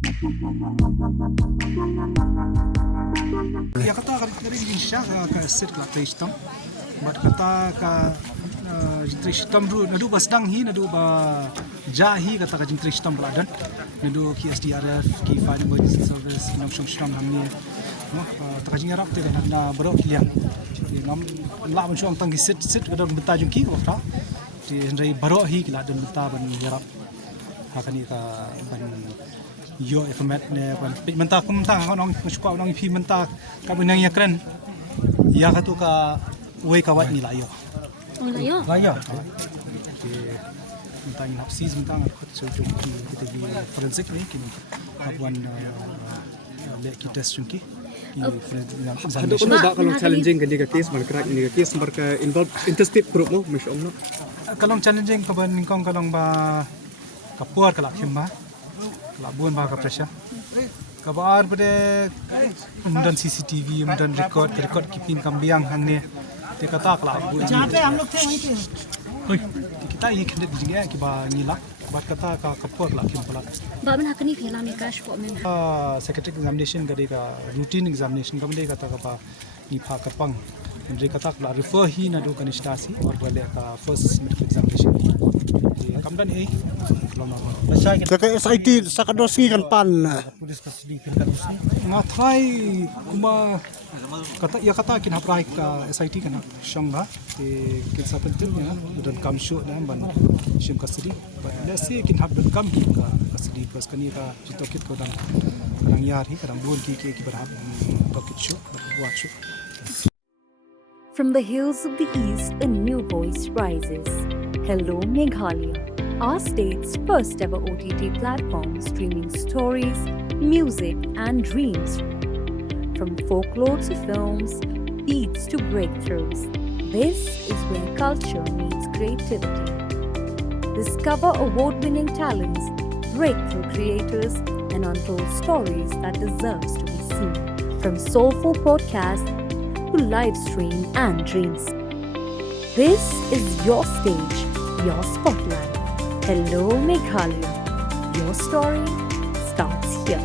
Ya kata kali insya ka set la tristam but kata ka tristam ru nadu basdang hi nadu ba jahi kata ka tristam baladan nadu ki SDRF ki fire emergency service nam shom sham hamni no ta jinga rap te na bro kilian ngam la ban shom tang set ka benta jungki ko ta ti ndai baro hi ki la dan benta ban yarap hakani ka ban yo efamet ne ban menta kum ta nong sukau nong pi menta ka benang ya kren ya katu ka we ka wat ni la yo la yo menta ni hapsis menta ngat so jom kita bi forensic ni kin abuan le ki test jungki Ada pun tak kalau challenging kan dia case man crack ni case mereka involve interstate group mo mission no kalong challenging ka ban ningkong kalong ba kapuar kala khimba labuan ba ka pressure kabar bade dan CCTV dan record kipin kambiang hangne te kata kala bu जहाँ पे हम लोग थे वहीं पे hoi kita ye kende jinga ki ba nila bat kata ka kapuar kala khim pala ba man hakani phela me crash ko men secretary examination gade ka routine examination kamde kata ka ba ni pha kapang andre kata kala refer hi na do kanishta si or bale ka first medical examination kamdan e Kaka SIT sa kadosi kan pan pulis custody nga thai kuma kata ya kata kin haprai ka SIT kana shangha te kin sapentin ya dan kam show na ban shim custody but let's say kin hab dan kam ki ka custody pas kani ka jitokit ko dang kadang yar hi kadang bol ki berhab tokit show buat show. From the hills of the east, a new voice rises. Hello Meghalaya, our state's first ever OTT platform streaming stories, music and dreams. From folklore to films, beats to breakthroughs, this is where culture meets creativity. Discover award-winning talents, breakthrough creators, and untold stories that deserves to be seen. From soulful podcasts to live stream and dreams. This is your stage, your spotlight. Hello Meghalaya. Your story starts here.